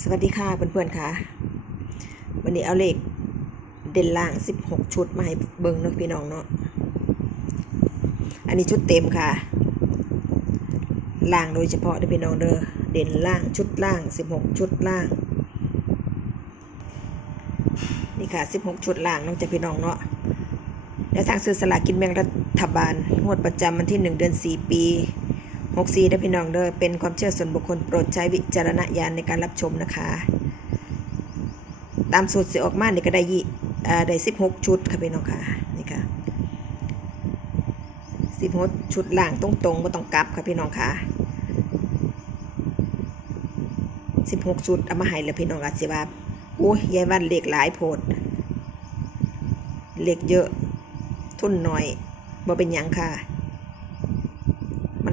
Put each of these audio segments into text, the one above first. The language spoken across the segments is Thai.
สวัสดีค่ะเพื่อนๆค่ะ วันนี้เอาเลขเด่นล่าง 16 ชุดมาให้เบิ่งเนาะพี่น้องเนาะอันนี้ชุดเต็มค่ะ ล่างโดยเฉพาะเด้อพี่น้องเด้อเด่นล่างชุดล่าง 16 ชุดล่าง นี่ค่ะ 16 ชุดล่างน้องจะพี่น้องเนาะและทางซื้อสลากกินแบ่งรัฐบาลงวดประจำวันที่ 1 เดือน 4 ปี 64ได้พี่น้องเด้อเป็นความเชื่อส่วนบุคคลโปรดใช้วิจารณญาณในการรับชมนะคะ ตามสูตรสิออกมานี่ก็ได้ยี่อ่าได้16ชุดค่ะพี่น้องค่ะนี่ค่ะ16ชุดล่างตรงๆไม่ต้องกลับค่ะพี่น้องค่ะ16ชุดเอามาให้แล้วพี่น้องอาจสิว่าโอ้ยยายวันเลขหลายโพดเลขเยอะ ทุนน้อยบ่เป็นยังค่ะ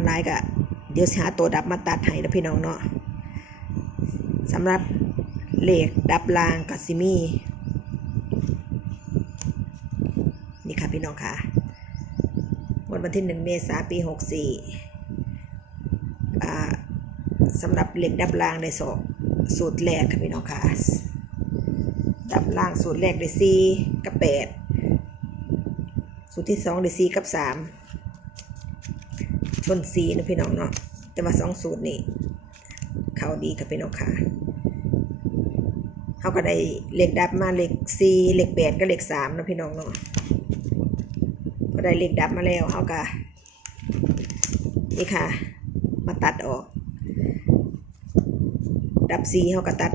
ลายกะเดี๋ยวหาตัวดับมาตัดให้แล้วพี่น้องเนาะสำหรับเหลขดับลางกับซิมีนี่ค่ะพี่น้องค่ะวันวันที่หนึ่งเมษาปีหกสี่สำหรับเหลขดับลางได้สองสูตรแรกค่ะพี่น้องค่ะดับล่างสูตรแรกได้สี่กับแปดสูตรที่สองได้สี่กับสาม ชนสีนะพี่น้องเนาะแต่ว่าสองสูตรนี่เขาดีกับพี่น้องค่ะเขาก็ได้เลขดับมาเลขสี่เลขแปดก็เลขสามนะพี่น้องเนาะก็ได้เลขดับมาแล้วเขาก็นี่ค่ะ มาตัดออก ดับสี่เขาก็ตัด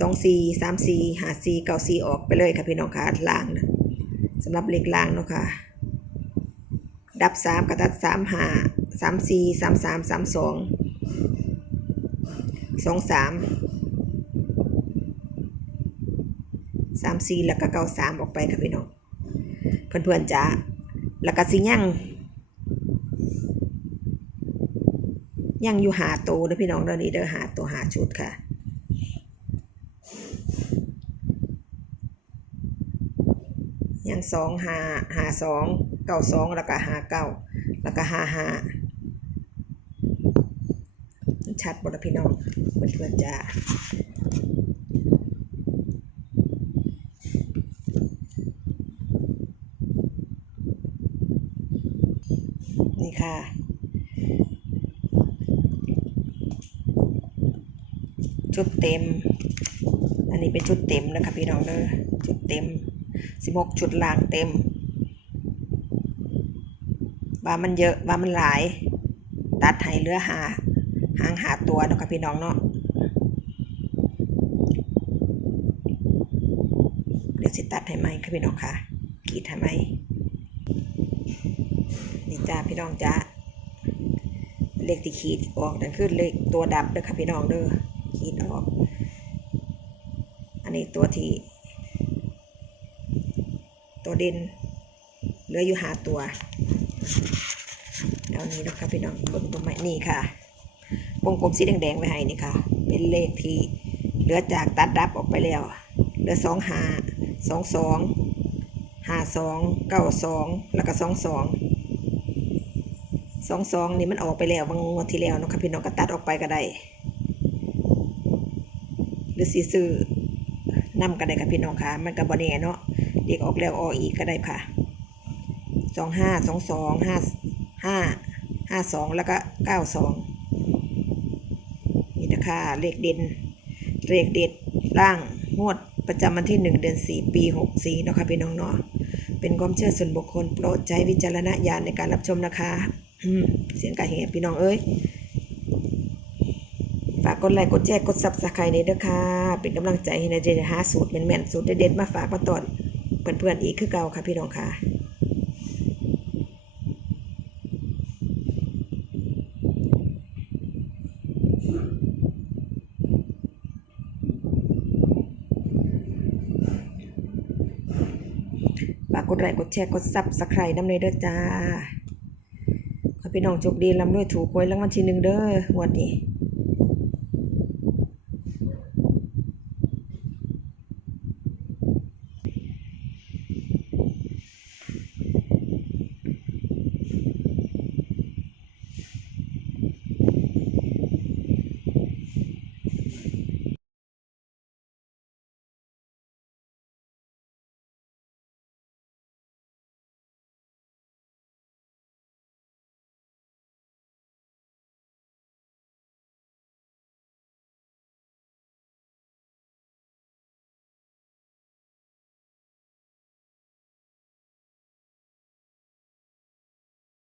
สองสี่สามสี่หาสี่เก้าสี่ออกไปเลยค่ะพี่น้องค่ะล่างนะสำหรับเลขล่างเนาะค่ะ ดับสามกระตัดสามหาสามสี่สามสามสามสองสองสามสามสี่แล้วก็เก้าสามออกไปค่ะพี่น้องเพื่อนๆจ้าแล้วก็สิยั่งยังอยู่หาตัวเด้อพี่น้องเด้อนี่เด้อหาตัวหาชุดค่ะ ยังสองหาหาสองเก้าสองแล้วก็หาเก้าแล้วก็หาหาชัดบดพี่น้องเพื่อนๆจ้านี่ค่ะชุดเต็ม อันนี้เป็นชุดเต็มนะคะพี่น้องเด้อชุดเต็ม สิบหกชุดล่างเต็ม ว่ามันเยอะว่ามันหลาย ตัดให้เลือหาหางหาตัวเนาะค่ะพี่น้องเนาะเดี๋ยวสิตัดให้ไหมค่ะพี่น้องค่ะกีดให้ไหมนี่จ้าพี่น้องจ้าเลขที่ขีดออกนั่นคือเลขตัวดับเด้อค่ะพี่น้องเด้อขีดออก อันนี้ตัวที่ ตัวเด่นเหลืออยู่หาตัวแล้วนี้นะครับพี่น้องเบิ่งตรงไหนนี่ค่ะ วงกลมสีแดงๆไว้ให้นี่ค่ะ เป็นเลขที่เหลือจากตัดดับออกไปแล้ว เหลือสองหาสองสองหาสองเก้าสองแล้วก็สองสองสองสองนี่มันออกไปแล้วบางงวดที่แล้วนะครับพี่น้องก็ตัดออกไปก็ได้ หรือสีซื้อนำก็ได้ค่ะพี่น้องค่ะมันกับบอนี่เนาะ เด็กออกแล้วออกอีกก็ได้ค่ะสองห้าสองสองห้าห้าห้าสองแล้วก็เก้าสองนี่นะคะเลขเด่นเลขเด็ดล่างงวดประจำวันที่หนึ่งเดือนสี่ปีหกสี่นะคะพี่น้องเนาะเป็นความเชื่อส่วนบุคคลโปรดใช้วิจารณญาณในการรับชมนะคะเสียงกระเหบพี่น้องเอ้ยฝากกดไลค์กดแชร์กดซับสไครต์นเด้อค่ะ เป็นกำลังใจให้ในายเจหาสูตรแม่นๆสูตรเด็ดๆมาฝากมาตอน เพื่อนๆอีกคือเก่าค่ะพี่น้องค่ะฝากกดไลค์กดแชร์กดซับสไครต์น้ำเลยเด้อจ้าขอพี่น้องโชคดีลำด้วยถูกหวยรางวัลที่หนึ่งเด้องวดนี้